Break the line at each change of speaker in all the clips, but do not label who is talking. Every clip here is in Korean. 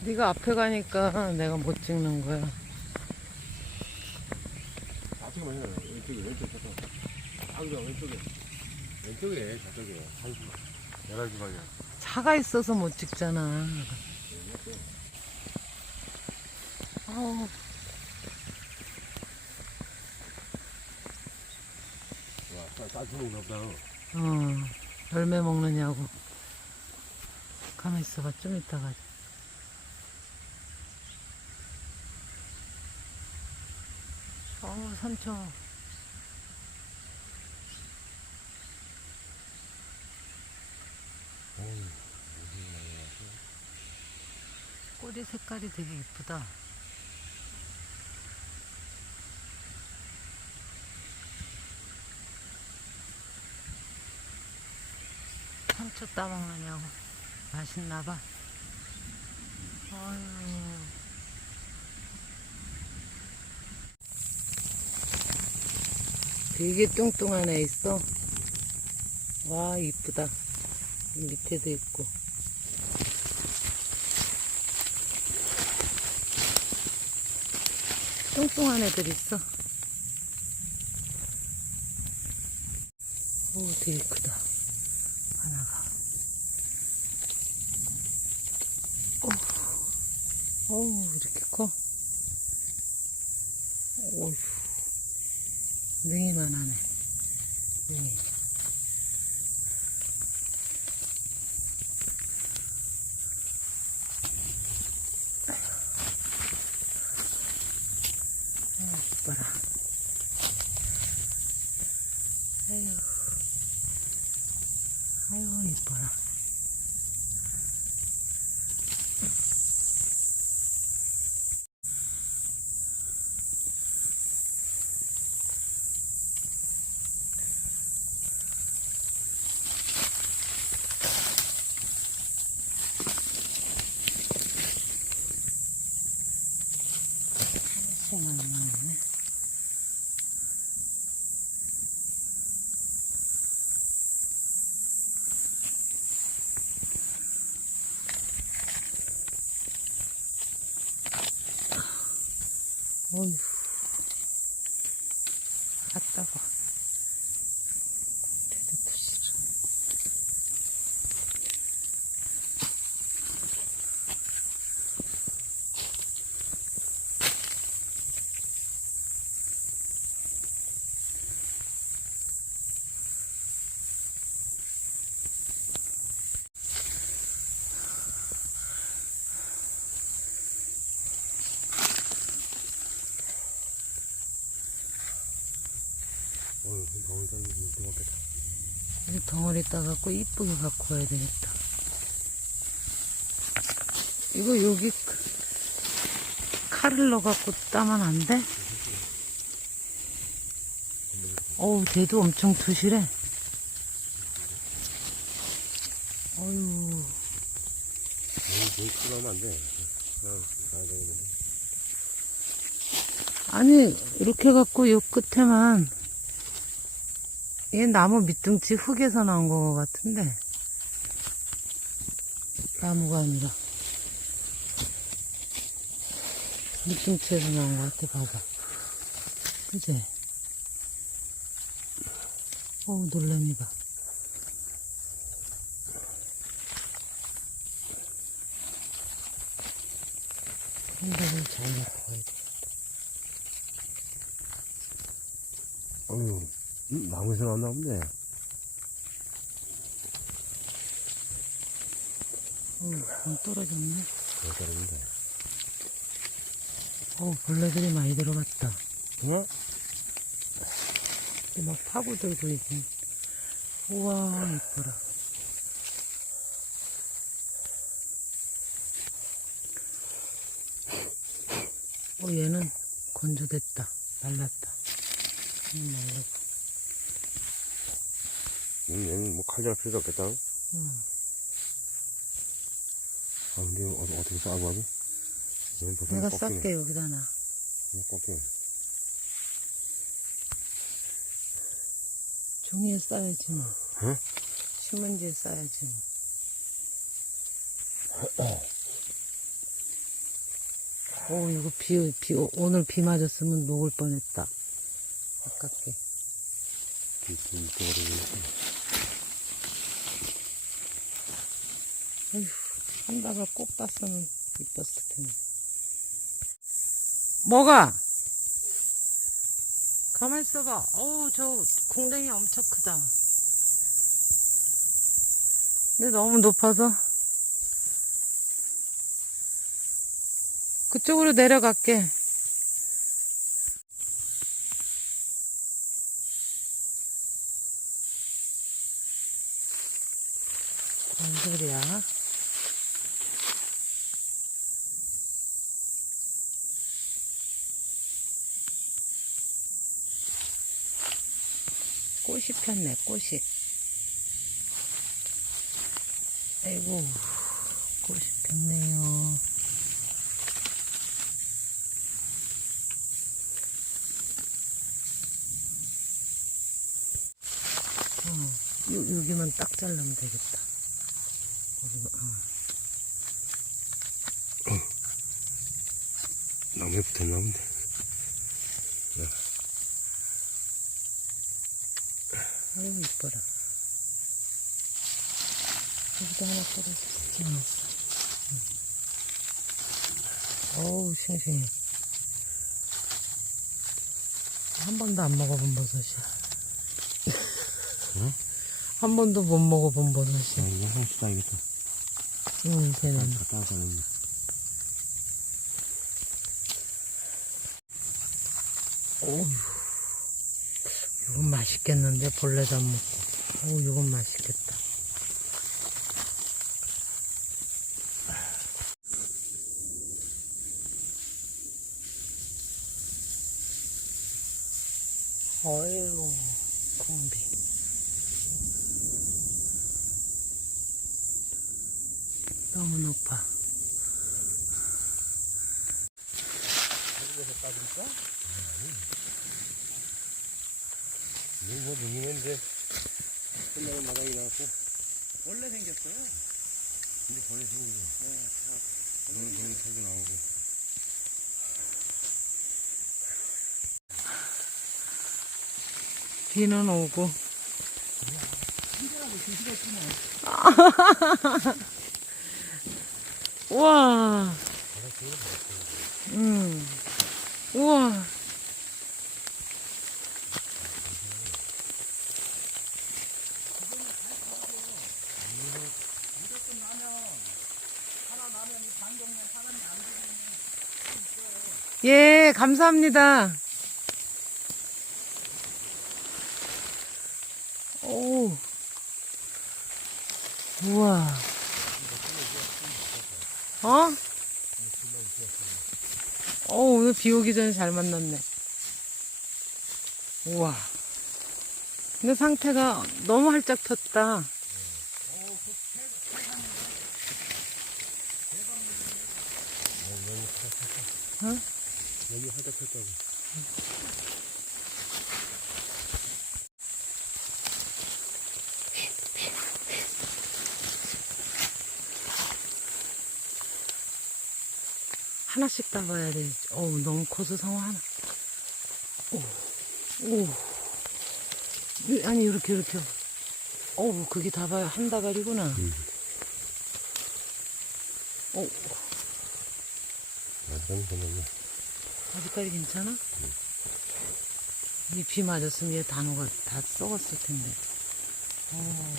네가 앞에 가니까 내가 못 찍는 거야.
많이 나요. 왼쪽에, 왼쪽, 저쪽. 안경 왼쪽에. 왼쪽에, 저쪽에. 한 시, 열한 시 방향.
차가 있어서 못 찍잖아. 아우,
와, 따- 따뜻한 거 없다.
어, 열매 먹느냐고. 가만 있어봐, 좀 이따가. 어우, 삼촌. 꼬리 색깔이 되게 이쁘다. 상추 따먹느냐고 맛있나봐 아유 되게 뚱뚱한 애 있어. 와 이쁘다. 밑에도 있고. 뚱뚱한 애들 있어. 오 되게 크다. 하나가. 어, 어우, 이렇게 커? 어휴, 능이만 하네. 능이. 아유, 이뻐라. 아유, 아유, 이뻐라. 하나씩만 나오네. 어휴. 갔다가.
어휴, 고맙겠다.
이 덩어리 따갖고 이쁘게 갖고 와야 되겠다. 이거 여기 칼을 넣어갖고 따면 안 돼? 어우, 대도 엄청 투실해. 어휴,
너무 크면 안 돼. 그냥 가야 되겠는데.
아니, 이렇게 해갖고 요 끝에만, 얘 나무 밑둥치 흙에서 나온 거 같은데. 나무가 아니라. 밑둥치에서 나온 거 같아, 봐봐. 그지? 어우, 놀래미 봐. 한대를 잘 갖고 와야 돼.
어휴, 이 나무에서 나왔나 보네.
방 떨어졌네.
그럴 따름인데.
어우, 벌레들이 많이 들어갔다.
어?
이막 파고들고 있네. 우와, 이뻐라. 어, 얘는 건조됐다. 말랐다. 음, 말랐고.
음, 얘는 뭐 칼질 필요도 없겠다.
응.
아, 근데 어, 어떻게 싸고 하지?
내가. 쌀게, 여기다 놔.
꺾이네.
종이에 싸야지, 뭐.
응?
신문지에 싸야지, 뭐. 오, 이거 비, 비, 오늘 비 맞았으면 녹을 뻔했다. 아깝게.
이렇게 이쪽 으로
어휴, 한 답을 꼭 땄으면 이뻤을 텐데. 뭐가? 가만 있어봐. 어우, 저 궁뎅이 엄청 크다. 근데 너무 높아서. 그쪽으로 내려갈게. 뭔 소리야? 꽃이 폈네, 꽃이. 아이고, 꽃이 폈네요. 어, 요, 여기만 딱 자르면 되겠다. 여기만, 어.
나무에 붙었나 본데.
아이고, 이뻐라. 여기도 하나 떨어졌지 않았어. 응. 어우, 싱싱해. 한 번도 안 먹어본 버섯이야.
응?
한 번도 못 먹어본
야,
버섯이야.
이거 향수다, 이것도.
응, 걔는.
와서는.
어우, 이건 맛있겠는데, 벌레도 안 먹고. 어우, 이건 맛있겠다. 어이구, 콤비. 너무 높아.
이거 뭐, 능이인데. 끝나는 마당이 나왔고.
원래 생겼어요.
이제 벌레 생기고. 네, 다. 너무 벌레 털고 나오고.
비는 오고. 우와. 음. 우와. 예, 감사합니다. 오. 우와. 어? 어, 오늘 비 오기 전에 잘 만났네. 우와. 근데 상태가 너무 활짝 폈다.
여 폈다고.
하나씩 따봐야 돼. 어우, 너무 커서 상어 하나. 오, 오. 이- 아니, 이렇게, 이렇게. 어우, 그게 다 봐야 한 다발이구나. 어,
아, 그럼 그러면.
아직까지 괜찮아? 이비 맞았으면 얘 단어가 다 썩었을 텐데. 어.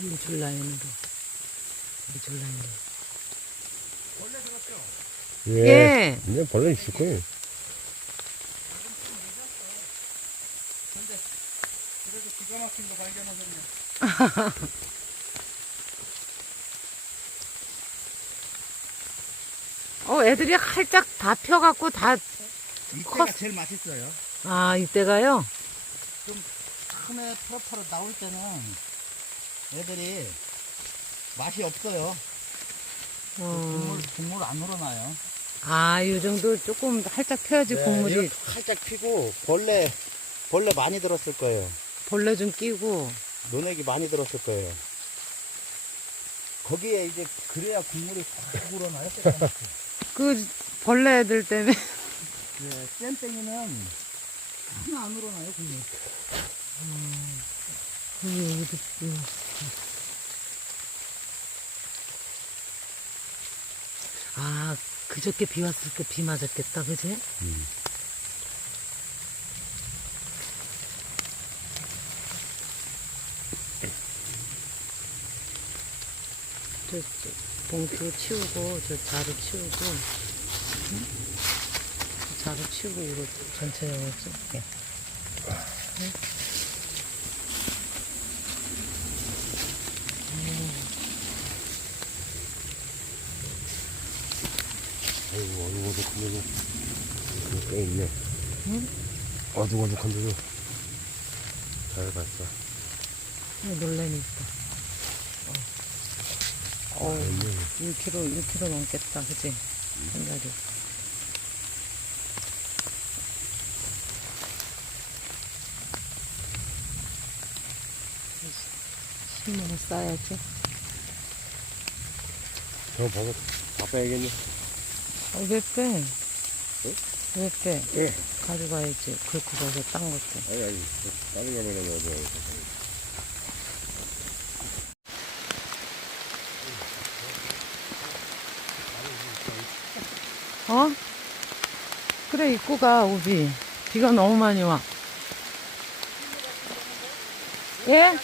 이 줄라인으로. 이 줄라인으로.
원래 생겼죠.
예.
예.
이제 벌레 있을 거예요.
근데 그래도 기가 막힌 거 발견하셨네.
어, 애들이 활짝 다 펴갖고 다,
이때가
컸-
제일 맛있어요.
아, 이때가요?
처음에 프로파로 나올 때는 애들이 맛이 없어요.
어.
국물, 국물 안 우러나요.
아, 이 정도 조금 살짝 펴야지 국물이
네, 이렇게 살짝 피고 벌레 벌레 많이 들었을 거예요.
벌레 좀 끼고.
논액이 많이 들었을 거예요. 거기에 이제 그래야 국물이 확 우러나요.
그 벌레들 때문에.
네, 잼땡이는 하나 안 우러나요 국물.
여기, 여기도, 여기. 아, 그저께 비 왔을 때 비 맞았겠다, 그지? 저, 저, 봉투 치우고, 저 자루 치우고, 응? 저 자루 치우고, 이거 전체적으로 쓸게.
아이고, 어둑어둑한데도. 꽤 있네.
응?
어둑어둑한데도. 잘 봤어.
놀래니 있다. 어, 어
있네.
1kg, 1kg 넘겠다, 그지? 한 자리. 신문을 싸야지.
저 버섯 다 빼야겠네.
어, 왜 빼? 왜 빼?
예.
가져가야지. 긁고 가서 딴 것도.
아니, 아니. 저 다른 가면은 어디,
어? 그래, 입고 가, 우비. 비가 너무 많이 와. 예?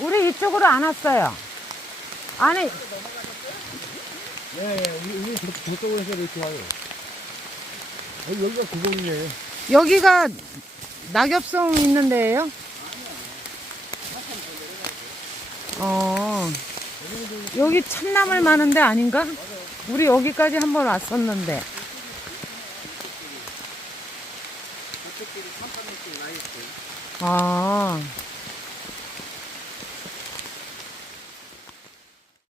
우리 이쪽으로 안 왔어요. 아니,
예, 예. 우리, 우리 저, 저쪽으로 해서 이렇게 와요. 아니, 여기가 구멍이네.
여기가 낙엽송 있는 데예요? 어. 여기 참나물 많은데 아닌가? 우리 여기까지 한 번 왔었는데.
저쪽끼리 3, 4년씩 나 있어요.
아.